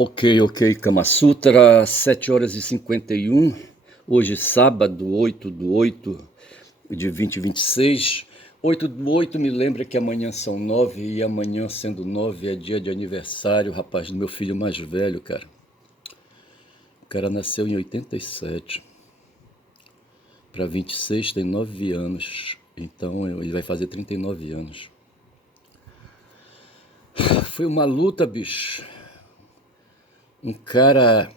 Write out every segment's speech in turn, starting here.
Ok, Kama Sutra, 7h51, hoje sábado, 8/8/2026. 8/8 me lembra que amanhã são 9 e amanhã sendo 9 é dia de aniversário, rapaz, do meu filho mais velho, cara. O cara nasceu em 87, para 26 tem 9 anos, então ele vai fazer 39 anos. Foi uma luta, bicho. Um cara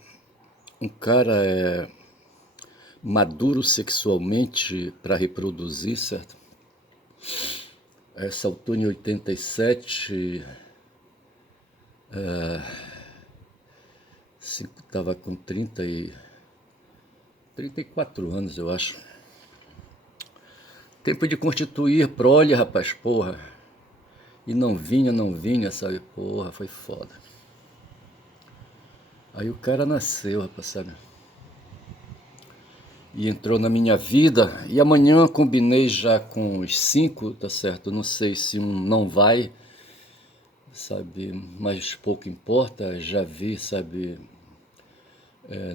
maduro sexualmente para reproduzir, certo? Saltou em 87, estava com 34 anos, eu acho. Tempo de constituir prole, rapaz, porra. E não vinha, sabe? Porra, foi foda. Aí o cara nasceu, rapaz, sabe? E entrou na minha vida. E amanhã combinei já com os 5, tá certo? Não sei se um não vai, sabe? Mas pouco importa. Já vi, sabe?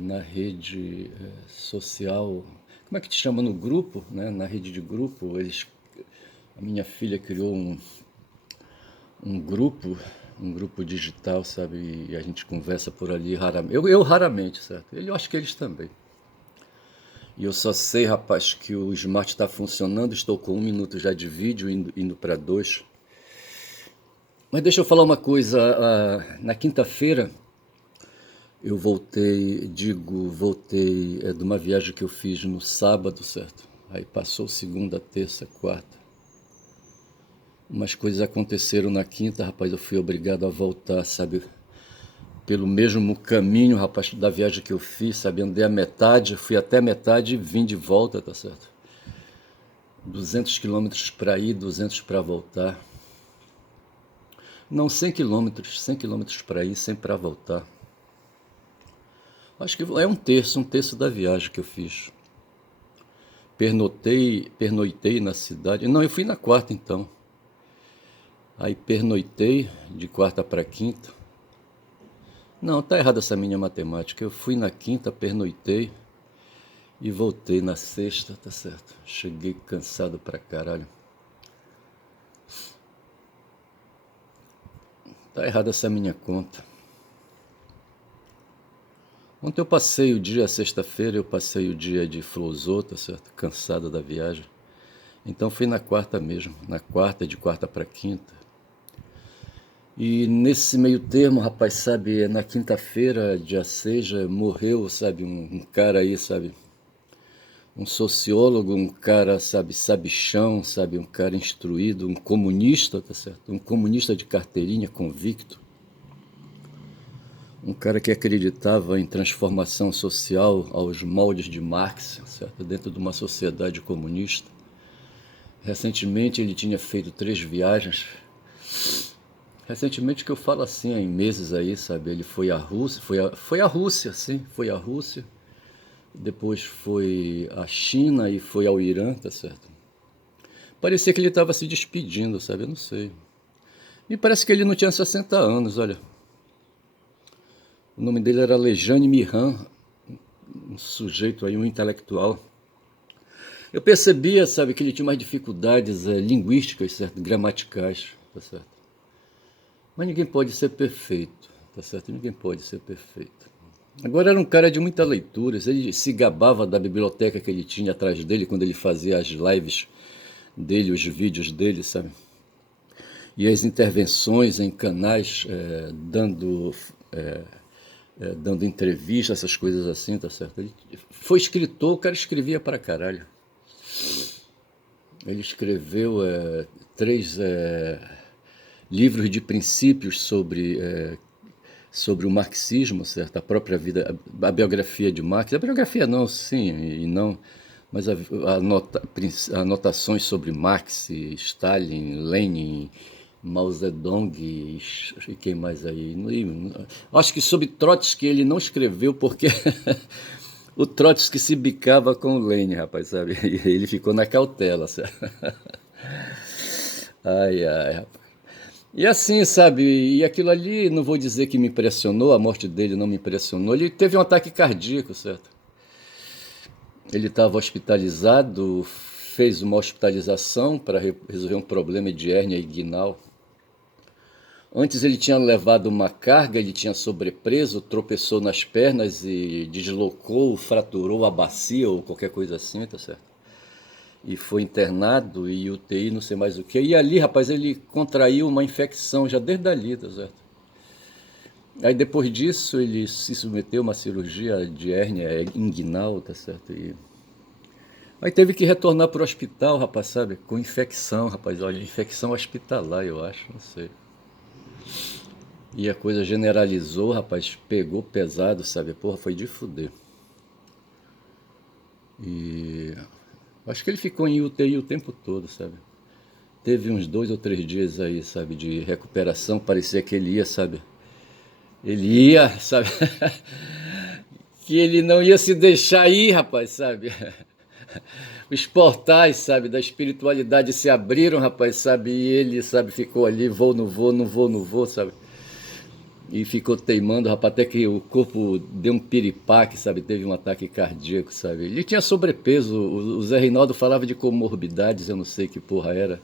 Na rede social. Como é que te chama no grupo, né? Na rede de grupo, a minha filha criou um grupo digital, sabe? E a gente conversa por ali raramente. Eu raramente, certo? Eu acho que eles também. E eu só sei, rapaz, que o Smart está funcionando. Estou com 1 minuto já de vídeo, indo para 2. Mas deixa eu falar uma coisa. Na quinta-feira eu voltei de uma viagem que eu fiz no sábado, certo? Aí passou segunda, terça, quarta. Umas coisas aconteceram na quinta, rapaz, eu fui obrigado a voltar, sabe? Pelo mesmo caminho, rapaz, da viagem que eu fiz, sabe? Andei a metade, fui até a metade e vim de volta, tá certo? 200 quilômetros para ir, 200 para voltar. Não, 100 quilômetros para ir, 100 para voltar. Acho que é um terço da viagem que eu fiz. Pernoitei na cidade. Não, eu fui na quarta então. Aí pernoitei de quarta para quinta. Não, tá errada essa minha matemática. Eu fui na quinta, pernoitei e voltei na sexta, tá certo? Cheguei cansado pra caralho. Tá errada essa minha conta. Ontem eu passei o dia, sexta-feira, eu passei o dia de Flosô, tá certo? Cansado da viagem. Então fui na quarta mesmo, na quarta, de quarta para quinta. E nesse meio termo, rapaz, sabe, na quinta-feira, dia 6, morreu, sabe, um cara aí, sabe, um sociólogo, um cara, sabe, sabichão, sabe, um cara instruído, um comunista, tá certo? Um comunista de carteirinha, convicto. Um cara que acreditava em transformação social aos moldes de Marx, certo? Dentro de uma sociedade comunista. Recentemente ele tinha feito 3 viagens. Recentemente que eu falo assim, em meses aí, sabe? Ele foi à Rússia, foi à Rússia, sim, foi à Rússia. Depois foi à China e foi ao Irã, tá certo? Parecia que ele estava se despedindo, sabe? Eu não sei. Me parece que ele não tinha 60 anos, olha. O nome dele era Lejane Mihan, um sujeito aí, um intelectual. Eu percebia, sabe, que ele tinha umas dificuldades linguísticas, certo? Gramaticais, tá certo? Mas ninguém pode ser perfeito, tá certo? Ninguém pode ser perfeito. Agora era um cara de muita leitura, ele se gabava da biblioteca que ele tinha atrás dele quando ele fazia as lives dele, os vídeos dele, sabe? E as intervenções em canais dando entrevista, essas coisas assim, tá certo? Ele foi escritor, o cara escrevia pra caralho. Ele escreveu 3 livros de princípios sobre o marxismo, certo? A própria vida, a biografia de Marx. A biografia não, sim e não, mas anotações sobre Marx, Stalin, Lenin, Mao Zedong e quem mais aí? Acho que sobre Trotsky ele não escreveu porque o Trotsky se bicava com o Lenin, rapaz, sabe? E ele ficou na cautela, sabe? Ai, rapaz. E assim, sabe, e aquilo ali, não vou dizer que me impressionou, a morte dele não me impressionou. Ele teve um ataque cardíaco, certo? Ele estava hospitalizado, fez uma hospitalização para resolver um problema de hérnia inguinal. Antes ele tinha levado uma carga, ele tinha sobrepreso, tropeçou nas pernas e deslocou, fraturou a bacia ou qualquer coisa assim, tá certo? E foi internado e UTI, não sei mais o que. E ali, rapaz, ele contraiu uma infecção já desde ali, tá certo? Aí depois disso ele se submeteu a uma cirurgia de hérnia inguinal, tá certo? Aí teve que retornar pro hospital, rapaz, sabe? Com infecção, rapaz. Olha, infecção hospitalar, eu acho, não sei. E a coisa generalizou, rapaz, pegou pesado, sabe? Porra, foi de fuder. E acho que ele ficou em UTI o tempo todo, sabe? Teve uns 2 ou 3 dias aí, sabe, de recuperação. Parecia que ele ia, sabe? Ele ia, sabe? Que ele não ia se deixar ir, rapaz, sabe? Os portais, sabe, da espiritualidade se abriram, rapaz, sabe? E ele, sabe, ficou ali, vou, não vou, não vou, não vou, sabe? E ficou teimando, rapaz, até que o corpo deu um piripaque, sabe? Teve um ataque cardíaco, sabe? Ele tinha sobrepeso, o Zé Reinaldo falava de comorbidades, eu não sei que porra era.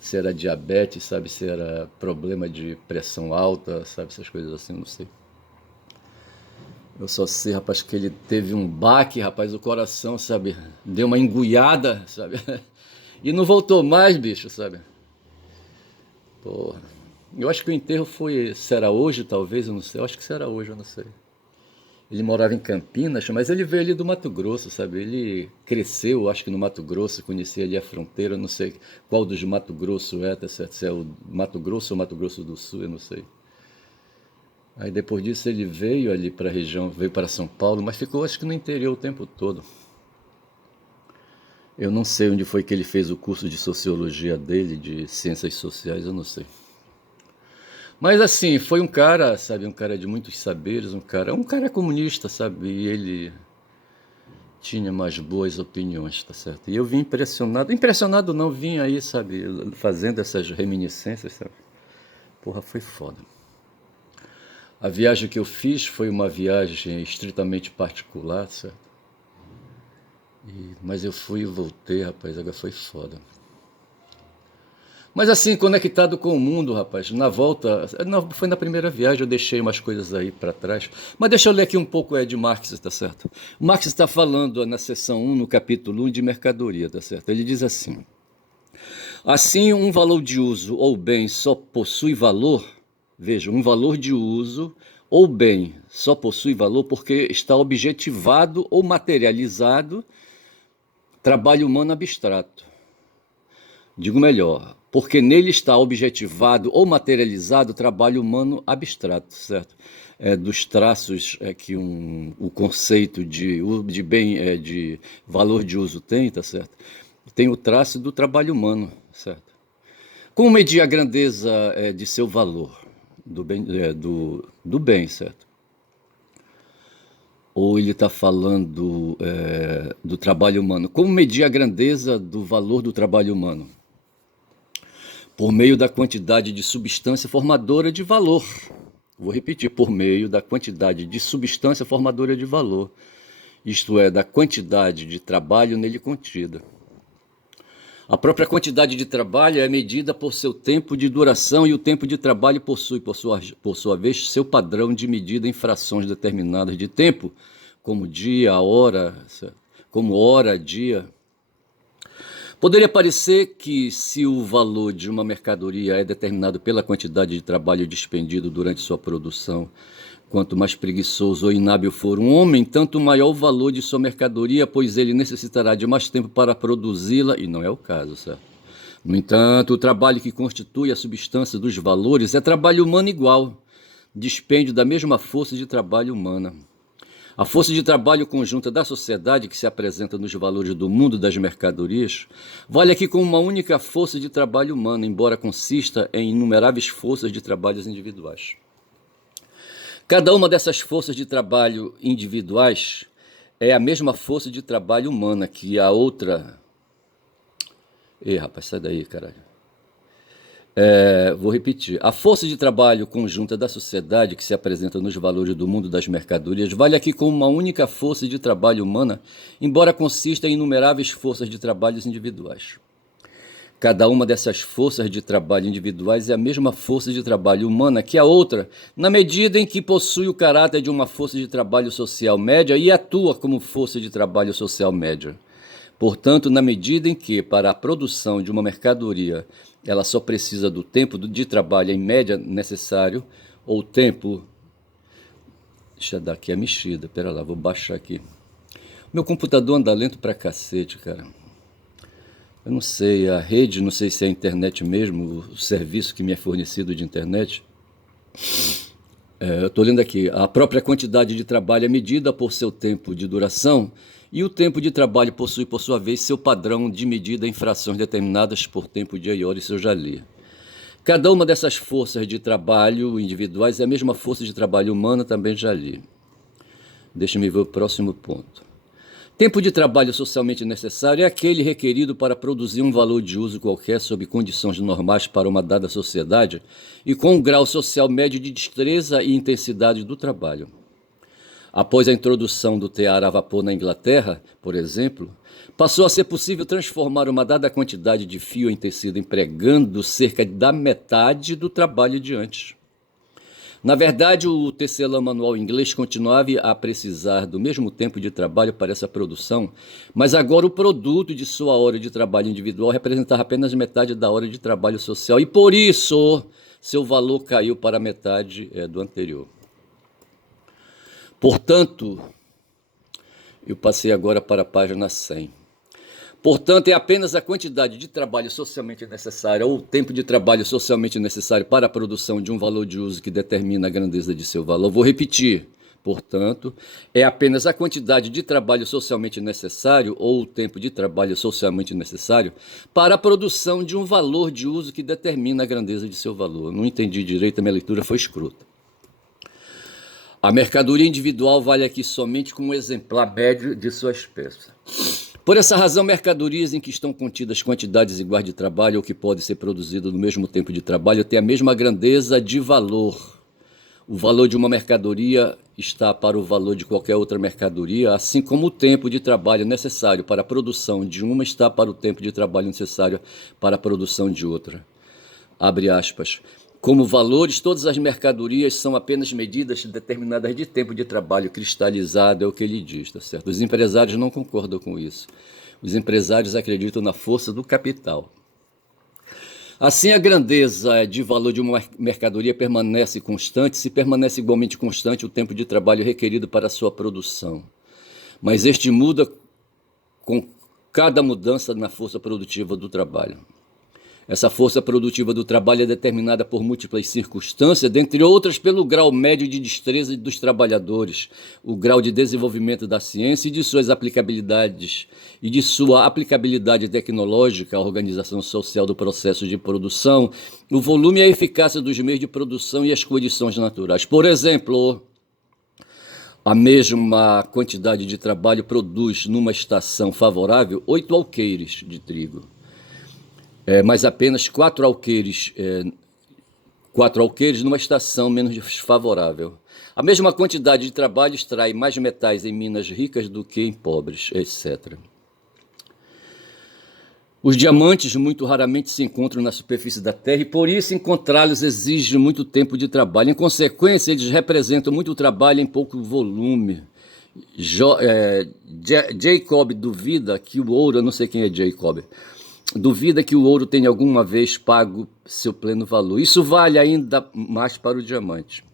Se era diabetes, sabe? Se era problema de pressão alta, sabe? Essas coisas assim, eu não sei. Eu só sei, rapaz, que ele teve um baque, rapaz, o coração, sabe? Deu uma enguiada, sabe? E não voltou mais, bicho, sabe? Porra. Eu acho que o enterro foi. Será hoje, talvez? Eu não sei. Eu acho que será hoje, eu não sei. Ele morava em Campinas, mas ele veio ali do Mato Grosso, sabe? Ele cresceu, acho que no Mato Grosso, conhecia ali a fronteira, eu não sei qual dos Mato Grosso é, tá certo? Se é o Mato Grosso ou Mato Grosso do Sul, eu não sei. Aí depois disso ele veio ali para a região, veio para São Paulo, mas ficou acho que no interior o tempo todo. Eu não sei onde foi que ele fez o curso de sociologia dele, de ciências sociais, eu não sei. Mas assim, foi um cara, sabe, um cara de muitos saberes, um cara comunista, sabe, e ele tinha umas boas opiniões, tá certo? E eu vim impressionado, impressionado não, vim aí, sabe, fazendo essas reminiscências, sabe? Porra, foi foda. A viagem que eu fiz foi uma viagem estritamente particular, certo? Mas eu fui e voltei, rapaz, agora foi foda. Mas assim, conectado com o mundo, rapaz, na volta, foi na primeira viagem, eu deixei umas coisas aí para trás. Mas deixa eu ler aqui um pouco de Marx, tá certo? Marx está falando na seção 1, no capítulo 1 de mercadoria, tá certo? Ele diz assim: assim, um valor de uso ou bem só possui valor, veja, um valor de uso ou bem só possui valor porque está objetivado ou materializado trabalho humano abstrato. Digo melhor, porque nele está objetivado ou materializado o trabalho humano abstrato, certo? Dos traços que o conceito de bem, de valor de uso tem, tá certo? Tem o traço do trabalho humano, certo? Como medir a grandeza de seu valor, do bem, certo? Ou ele está falando do trabalho humano? Como medir a grandeza do valor do trabalho humano? Por meio da quantidade de substância formadora de valor. Vou repetir, por meio da quantidade de substância formadora de valor, isto é, da quantidade de trabalho nele contida. A própria quantidade de trabalho é medida por seu tempo de duração e o tempo de trabalho possui, por sua vez, seu padrão de medida em frações determinadas de tempo, como dia, hora, como hora, dia. Poderia parecer que, se o valor de uma mercadoria é determinado pela quantidade de trabalho despendido durante sua produção, quanto mais preguiçoso ou inábil for um homem, tanto maior o valor de sua mercadoria, pois ele necessitará de mais tempo para produzi-la, e não é o caso, certo? No entanto, o trabalho que constitui a substância dos valores é trabalho humano igual, dispêndio da mesma força de trabalho humana. A força de trabalho conjunta da sociedade que se apresenta nos valores do mundo das mercadorias vale aqui como uma única força de trabalho humana, embora consista em inumeráveis forças de trabalhos individuais. Cada uma dessas forças de trabalho individuais é a mesma força de trabalho humana que a outra... Ei, rapaz, sai daí, caralho. Vou repetir. A força de trabalho conjunta da sociedade que se apresenta nos valores do mundo das mercadorias vale aqui como uma única força de trabalho humana, embora consista em inumeráveis forças de trabalhos individuais. Cada uma dessas forças de trabalho individuais é a mesma força de trabalho humana que a outra, na medida em que possui o caráter de uma força de trabalho social média e atua como força de trabalho social média. Portanto, na medida em que, para a produção de uma mercadoria, ela só precisa do tempo de trabalho em média necessário, ou tempo. Deixa eu dar aqui a mexida, pera lá, vou baixar aqui. Meu computador anda lento pra cacete, cara. Eu não sei, a rede, não sei se é a internet mesmo, o serviço que me é fornecido de internet. Eu estou lendo aqui, a própria quantidade de trabalho é medida por seu tempo de duração e o tempo de trabalho possui, por sua vez, seu padrão de medida em frações determinadas por tempo de hora, isso eu já li. Cada uma dessas forças de trabalho individuais é a mesma força de trabalho humana, também já li. Deixa-me ver o próximo ponto. Tempo de trabalho socialmente necessário é aquele requerido para produzir um valor de uso qualquer sob condições normais para uma dada sociedade e com um grau social médio de destreza e intensidade do trabalho. Após a introdução do tear a vapor na Inglaterra, por exemplo, passou a ser possível transformar uma dada quantidade de fio em tecido empregando cerca da metade do trabalho de antes. Na verdade, o tecelão manual inglês continuava a precisar do mesmo tempo de trabalho para essa produção, mas agora o produto de sua hora de trabalho individual representava apenas metade da hora de trabalho social e, por isso, seu valor caiu para metade do anterior. Portanto, eu passei agora para a página 100. Portanto, é apenas a quantidade de trabalho socialmente necessária ou o tempo de trabalho socialmente necessário para a produção de um valor de uso que determina a grandeza de seu valor. Vou repetir. Portanto, é apenas a quantidade de trabalho socialmente necessário ou o tempo de trabalho socialmente necessário para a produção de um valor de uso que determina a grandeza de seu valor. Não entendi direito, a minha leitura foi escrota. A mercadoria individual vale aqui somente como um exemplar médio de sua espécie. Por essa razão, mercadorias em que estão contidas quantidades iguais de trabalho ou que podem ser produzidas no mesmo tempo de trabalho têm a mesma grandeza de valor. O valor de uma mercadoria está para o valor de qualquer outra mercadoria, assim como o tempo de trabalho necessário para a produção de uma está para o tempo de trabalho necessário para a produção de outra. Abre aspas. Como valores, todas as mercadorias são apenas medidas determinadas de tempo de trabalho cristalizado, é o que ele diz, tá certo? Os empresários não concordam com isso. Os empresários acreditam na força do capital. Assim, a grandeza de valor de uma mercadoria permanece constante se permanece igualmente constante o tempo de trabalho requerido para a sua produção. Mas este muda com cada mudança na força produtiva do trabalho. Essa força produtiva do trabalho é determinada por múltiplas circunstâncias, dentre outras pelo grau médio de destreza dos trabalhadores, o grau de desenvolvimento da ciência e de suas aplicabilidades, e de sua aplicabilidade tecnológica à organização social do processo de produção, o volume e a eficácia dos meios de produção e as condições naturais. Por exemplo, a mesma quantidade de trabalho produz numa estação favorável 8 alqueires de trigo. Mas apenas 4 alqueires numa estação menos favorável. A mesma quantidade de trabalho extrai mais metais em minas ricas do que em pobres, etc. Os diamantes muito raramente se encontram na superfície da Terra e por isso encontrá-los exige muito tempo de trabalho. Em consequência, eles representam muito trabalho em pouco volume. Jacob duvida que o ouro, eu não sei quem é Jacob, duvida que o ouro tenha alguma vez pago seu pleno valor. Isso vale ainda mais para o diamante.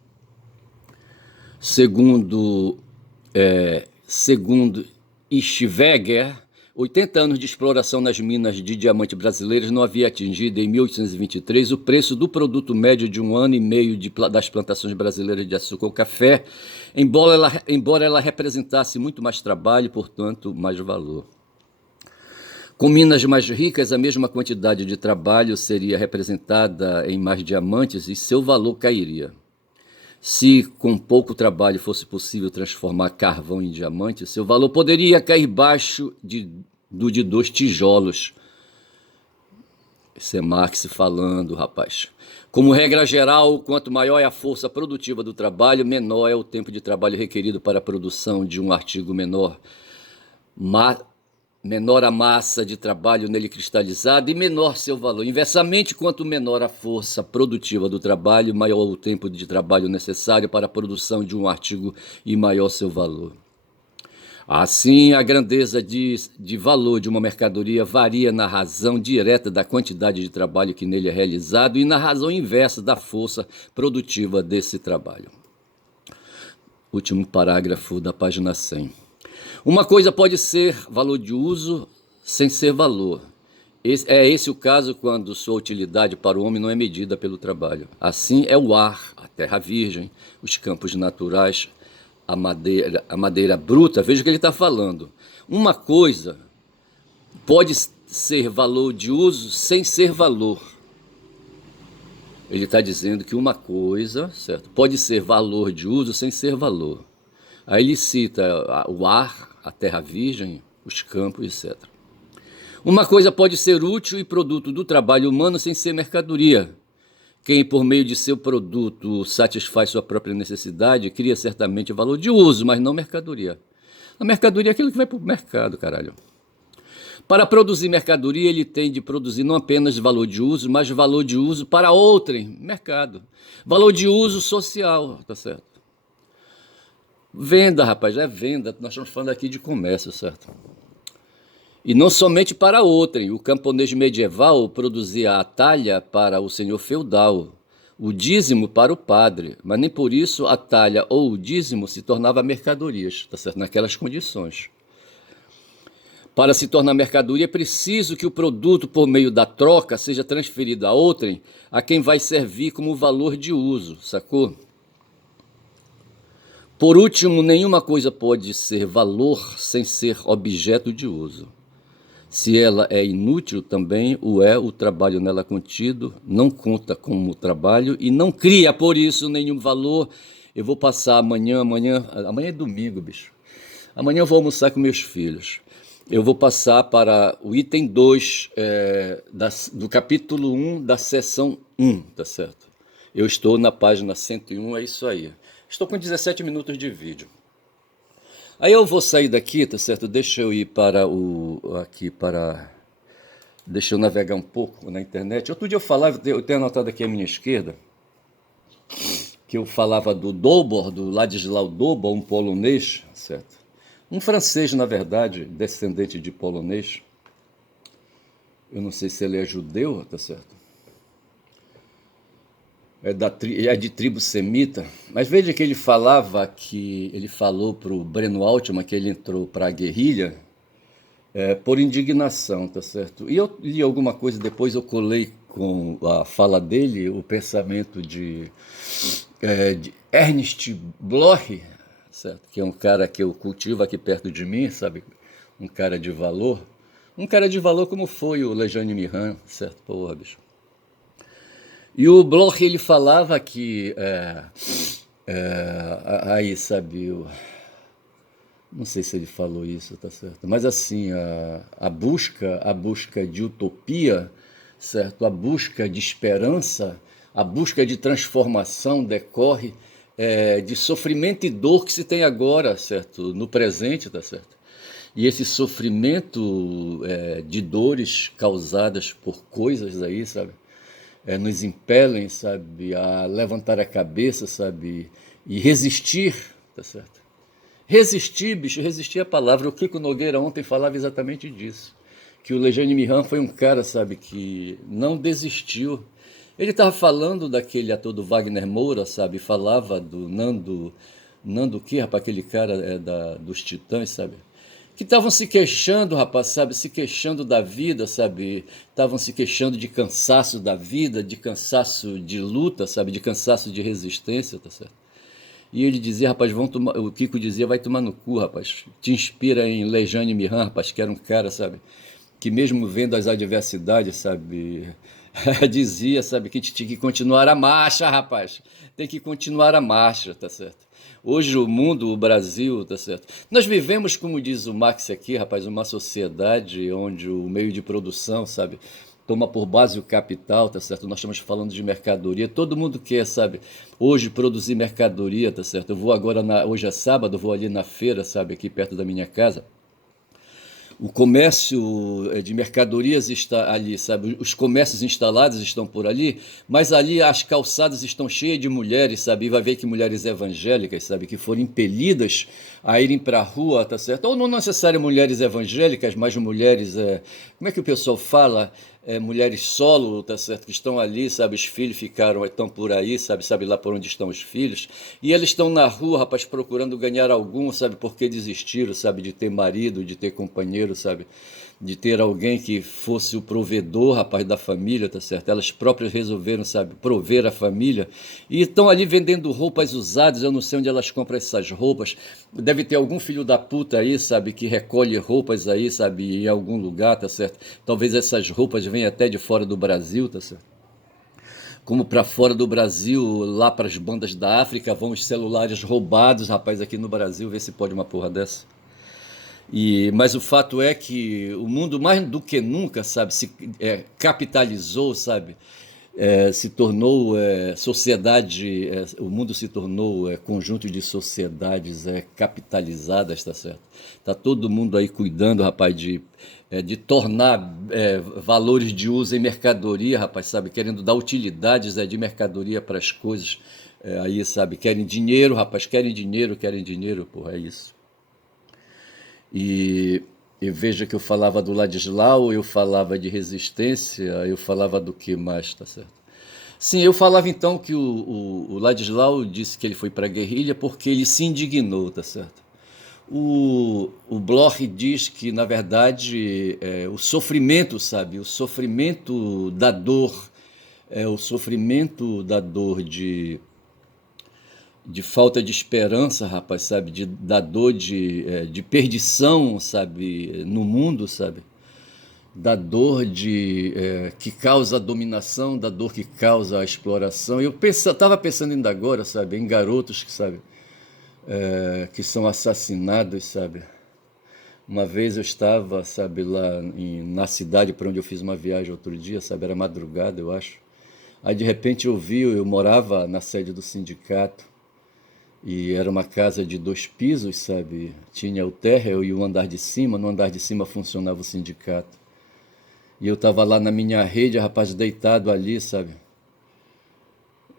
Segundo Schweger, 80 anos de exploração nas minas de diamante brasileiras não havia atingido, em 1823, o preço do produto médio de 1 ano e meio das plantações brasileiras de açúcar ou café, embora ela representasse muito mais trabalho e, portanto, mais valor. Com minas mais ricas, a mesma quantidade de trabalho seria representada em mais diamantes e seu valor cairia. Se com pouco trabalho fosse possível transformar carvão em diamante, seu valor poderia cair baixo do de 2 tijolos. Isso é Marx falando, rapaz. Como regra geral, quanto maior é a força produtiva do trabalho, menor é o tempo de trabalho requerido para a produção de um artigo menor. Menor a massa de trabalho nele cristalizada e menor seu valor. Inversamente, quanto menor a força produtiva do trabalho, maior o tempo de trabalho necessário para a produção de um artigo e maior seu valor. Assim, a grandeza de valor de uma mercadoria varia na razão direta da quantidade de trabalho que nele é realizado e na razão inversa da força produtiva desse trabalho. Último parágrafo da página 100. Uma coisa pode ser valor de uso sem ser valor. É esse o caso quando sua utilidade para o homem não é medida pelo trabalho. Assim é o ar, a terra virgem, os campos naturais, a madeira bruta. Veja o que ele está falando. Uma coisa pode ser valor de uso sem ser valor. Ele está dizendo que uma coisa, certo, pode ser valor de uso sem ser valor. Aí ele cita o ar, a terra virgem, os campos, etc. Uma coisa pode ser útil e produto do trabalho humano sem ser mercadoria. Quem, por meio de seu produto, satisfaz sua própria necessidade, cria certamente valor de uso, mas não mercadoria. A mercadoria é aquilo que vai para o mercado, caralho. Para produzir mercadoria, ele tem de produzir não apenas valor de uso, mas valor de uso para outrem, mercado. Valor de uso social, tá certo? Venda, rapaz, é venda. Nós estamos falando aqui de comércio, certo? E não somente para outrem. O camponês medieval produzia a talha para o senhor feudal, o dízimo para o padre, mas nem por isso a talha ou o dízimo se tornava mercadorias, tá certo? Naquelas condições. Para se tornar mercadoria é preciso que o produto, por meio da troca, seja transferido a outrem, a quem vai servir como valor de uso, sacou? Por último, nenhuma coisa pode ser valor sem ser objeto de uso. Se ela é inútil, também o é o trabalho nela contido, não conta como trabalho e não cria, por isso, nenhum valor. Eu vou passar amanhã é domingo, bicho. Amanhã eu vou almoçar com meus filhos. Eu vou passar para o item 2 do capítulo 1 da seção 1, tá certo? Eu estou na página 101, é isso aí. Estou com 17 minutos de vídeo. Aí eu vou sair daqui, tá certo? Deixa eu ir deixa eu navegar um pouco na internet. Outro dia eu falava, eu tenho anotado aqui à minha esquerda, que eu falava do Dobor, do Ladislau Dobor, um polonês, certo? Um francês, na verdade, descendente de polonês. Eu não sei se ele é judeu, tá certo? É de tribo semita, mas veja que ele falou para o Breno Altman que ele entrou para a guerrilha por indignação, tá certo? E eu li alguma coisa depois, eu colei com a fala dele, o pensamento de Ernst Bloch, certo? Que é um cara que eu cultivo aqui perto de mim, sabe? Um cara de valor como foi o Lejane Mihan, certo? Porra, bicho. E o Bloch, ele falava que, aí, sabe, não sei se ele falou isso, tá certo? Mas assim, a busca de utopia, certo? A busca de esperança, a busca de transformação decorre de sofrimento e dor que se tem agora, certo? No presente, tá certo? E esse sofrimento de dores causadas por coisas aí, sabe? Nos impelem, sabe, a levantar a cabeça, sabe, e resistir, tá certo? Resistir, bicho, resistir é a palavra. O Kiko Nogueira ontem falava exatamente disso, que o Lejane Mihan foi um cara, sabe, que não desistiu. Ele estava falando daquele ator do Wagner Moura, sabe, falava do Nando o quê, rapaz, aquele cara dos Titãs, sabe? Que estavam se queixando, rapaz, sabe, se queixando da vida, sabe, estavam se queixando de cansaço da vida, de cansaço de luta, sabe, de cansaço de resistência, tá certo? E ele dizia, rapaz, o Kiko dizia, vai tomar no cu, rapaz, te inspira em Lejane Mihan, rapaz, que era um cara, sabe, que mesmo vendo as adversidades, sabe, dizia, sabe, que tinha que continuar a marcha, rapaz, tem que continuar a marcha, tá certo? Hoje o mundo, o Brasil, tá certo? Nós vivemos, como diz o Marx aqui, rapaz, uma sociedade onde o meio de produção, sabe, toma por base o capital, tá certo? Nós estamos falando de mercadoria, todo mundo quer, sabe, hoje produzir mercadoria, tá certo? Eu vou agora, hoje é sábado, eu vou ali na feira, sabe, aqui perto da minha casa. O comércio de mercadorias está ali, sabe? Os comércios instalados estão por ali, mas ali as calçadas estão cheias de mulheres, sabe? E vai ver que mulheres evangélicas, sabe? Que foram impelidas a irem para a rua, tá certo? Ou não necessariamente mulheres evangélicas, mas mulheres, como é que o pessoal fala? Mulheres solo, tá certo? Que estão ali, sabe? Os filhos ficaram, estão por aí, sabe lá por onde estão os filhos. E eles estão na rua, rapaz, procurando ganhar algum, sabe? Porque desistiram, sabe? De ter marido, de ter companheiro, sabe? De ter alguém que fosse o provedor, rapaz, da família, tá certo? Elas próprias resolveram, sabe? Prover a família. E estão ali vendendo roupas usadas, eu não sei onde elas compram essas roupas. Deve ter algum filho da puta aí, sabe? Que recolhe roupas aí, sabe? Em algum lugar, tá certo? Talvez essas roupas venham até de fora do Brasil, tá certo? Como para fora do Brasil, lá para as bandas da África, vão os celulares roubados, rapaz, aqui no Brasil, vê se pode uma porra dessa. Mas o fato é que o mundo, mais do que nunca, sabe, se capitalizou, sabe, se tornou sociedade, o mundo se tornou conjunto de sociedades capitalizadas, tá certo? Tá todo mundo aí cuidando, rapaz, de tornar valores de uso em mercadoria, rapaz, sabe, querendo dar utilidades de mercadoria para as coisas, aí, sabe, querem dinheiro, rapaz, querem dinheiro, porra, é isso. E, e veja que eu falava do Ladislau, eu falava de resistência, eu falava do que mais, tá certo? Sim, eu falava então que o Ladislau disse que ele foi para a guerrilha porque ele se indignou, tá certo? O Bloch diz que, na verdade, o sofrimento, sabe? O sofrimento da dor, o sofrimento da dor de falta de esperança, rapaz, sabe? Da dor de perdição, sabe? No mundo, sabe? Da dor que causa a dominação, da dor que causa a exploração. Eu estava pensando ainda agora, sabe? Em garotos que, sabe? Que são assassinados, sabe? Uma vez eu estava, sabe, lá na cidade para onde eu fiz uma viagem outro dia, sabe? Era madrugada, eu acho. Aí de repente eu morava na sede do sindicato. E era uma casa de 2 pisos, sabe? Tinha o térreo e o andar de cima. No andar de cima funcionava o sindicato. E eu estava lá na minha rede, rapaz, deitado ali, sabe?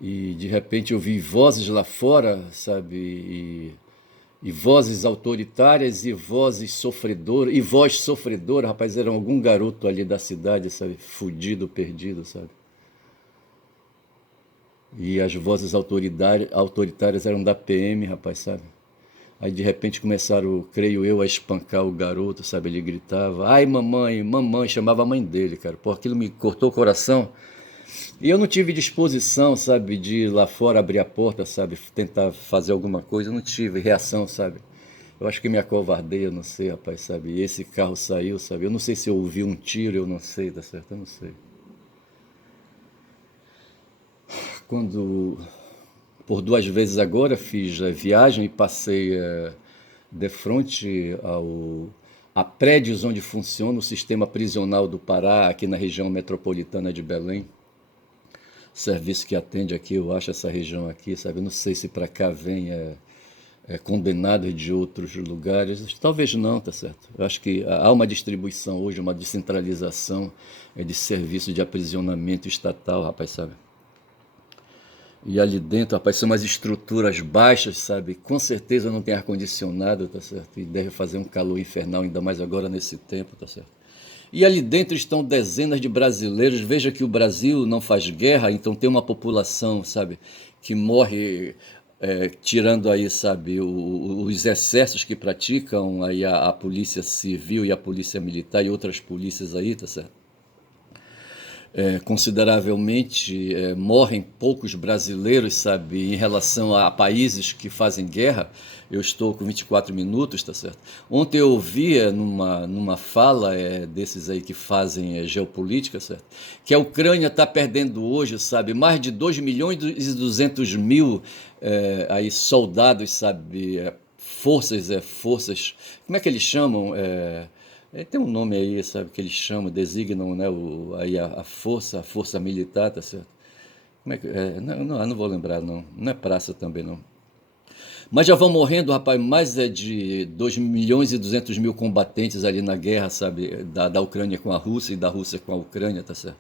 E de repente eu vi vozes lá fora, sabe? E vozes autoritárias e vozes sofredoras. E voz sofredora, rapaz, era algum garoto ali da cidade, sabe? Fudido, perdido, sabe? E as vozes autoritárias eram da PM, rapaz, sabe? Aí de repente começaram, creio eu, a espancar o garoto, sabe? Ele gritava, ai mamãe, mamãe, chamava a mãe dele, cara. Pô, aquilo me cortou o coração. E eu não tive disposição, sabe, de ir lá fora abrir a porta, sabe? Tentar fazer alguma coisa. Eu não tive reação, sabe? Eu acho que me acovardei, eu não sei, rapaz, sabe? E esse carro saiu, sabe? Eu não sei se eu ouvi um tiro, eu não sei, tá certo? Eu não sei. Quando por 2 vezes agora fiz a viagem e passei de frente a prédios onde funciona o sistema prisional do Pará, aqui na região metropolitana de Belém. Serviço que atende aqui, eu acho, essa região aqui, sabe? Eu não sei se para cá vem condenados de outros lugares. Talvez não, tá certo? Eu acho que há uma distribuição hoje, uma descentralização de serviço de aprisionamento estatal, rapaz, sabe? E ali dentro, rapaz, são umas estruturas baixas, sabe? Com certeza não tem ar-condicionado, tá certo? E deve fazer um calor infernal, ainda mais agora nesse tempo, tá certo? E ali dentro estão dezenas de brasileiros. Veja que o Brasil não faz guerra, então tem uma população, sabe? Que morre tirando aí, sabe? Os excessos que praticam aí a polícia civil e a polícia militar e outras polícias aí, tá certo? Consideravelmente morrem poucos brasileiros, sabe, em relação a países que fazem guerra. Eu estou com 24 minutos, tá certo? Ontem eu ouvia numa fala desses aí que fazem geopolítica, certo? Que a Ucrânia está perdendo hoje, sabe, mais de 2 milhões e 200 mil aí soldados, sabe, forças, como é que eles chamam? Tem um nome aí, sabe, que eles chamam, designam, né, aí a força militar, tá certo? Como é que, não vou lembrar, não. Não é praça também, não. Mas já vão morrendo, rapaz, mais de 2.200.000 combatentes ali na guerra, sabe, da Ucrânia com a Rússia e da Rússia com a Ucrânia, tá certo?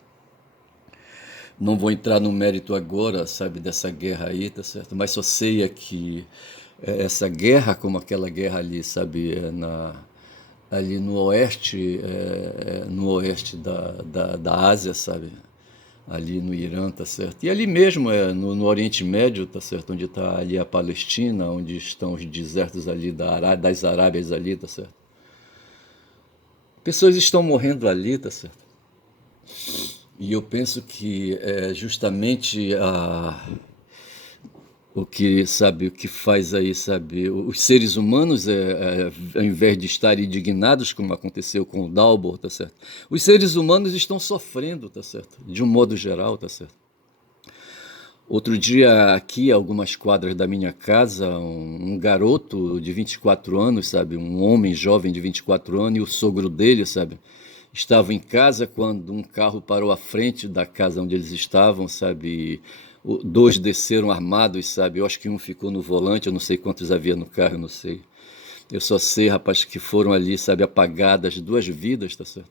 Não vou entrar no mérito agora, sabe, dessa guerra aí, tá certo? Mas só sei é que essa guerra, como aquela guerra ali, sabe, ali no oeste da Ásia, sabe? Ali no Irã, tá certo? E ali mesmo, no Oriente Médio, tá certo? Onde está ali a Palestina, onde estão os desertos ali das Arábias ali, tá certo? Pessoas estão morrendo ali, tá certo? E eu penso que é justamente o que, sabe, o que faz aí, sabe, os seres humanos, ao invés de estarem indignados, como aconteceu com o Dalbor, tá certo? Os seres humanos estão sofrendo, tá certo? De um modo geral, tá certo? Outro dia, aqui, a algumas quadras da minha casa, um garoto de 24 anos, sabe, um homem jovem de 24 anos, e o sogro dele, sabe, estavam em casa quando um carro parou à frente da casa onde eles estavam, sabe, dois desceram armados, sabe, eu acho que um ficou no volante, eu não sei quantos havia no carro, eu não sei. Eu só sei, rapaz, que foram ali, sabe, apagadas duas vidas, tá certo?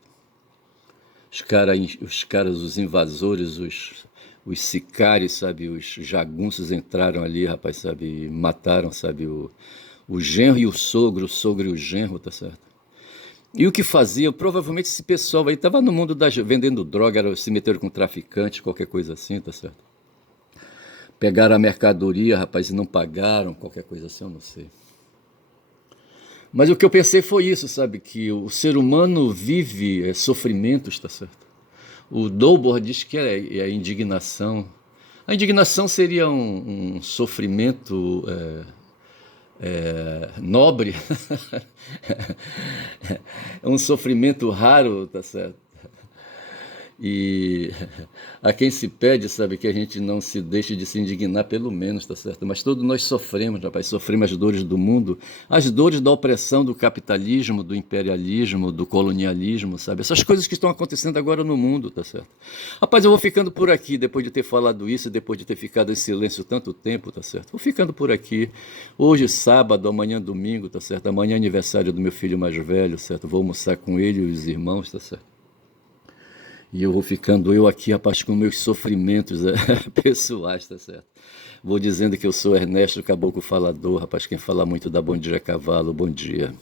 Os invasores, os sicários, sabe, os jagunços entraram ali, rapaz, sabe, e mataram, sabe, o genro e o sogro e o genro, tá certo? E o que faziam? Provavelmente esse pessoal aí estava no mundo vendendo droga, se meteram com traficante, qualquer coisa assim, tá certo? Pegaram a mercadoria, rapaz, e não pagaram, qualquer coisa assim, eu não sei. Mas o que eu pensei foi isso, sabe? Que o ser humano vive sofrimentos, tá certo? O Dolbor diz que é a indignação. A indignação seria um sofrimento nobre, é um sofrimento raro, tá certo? E a quem se pede, sabe, que a gente não se deixe de se indignar, pelo menos, tá certo? Mas todos nós sofremos, rapaz, sofremos as dores do mundo, as dores da opressão do capitalismo, do imperialismo, do colonialismo, sabe? Essas coisas que estão acontecendo agora no mundo, tá certo? Rapaz, eu vou ficando por aqui, depois de ter falado isso, depois de ter ficado em silêncio tanto tempo, tá certo? Vou ficando por aqui. Hoje, sábado, amanhã, domingo, tá certo? Amanhã é aniversário do meu filho mais velho, certo? Vou almoçar com ele e os irmãos, tá certo? E eu vou ficando eu aqui, rapaz, com meus sofrimentos pessoais, tá certo? Vou dizendo que eu sou Ernesto Caboclo Falador, rapaz, quem fala muito dá bom dia a cavalo, bom dia.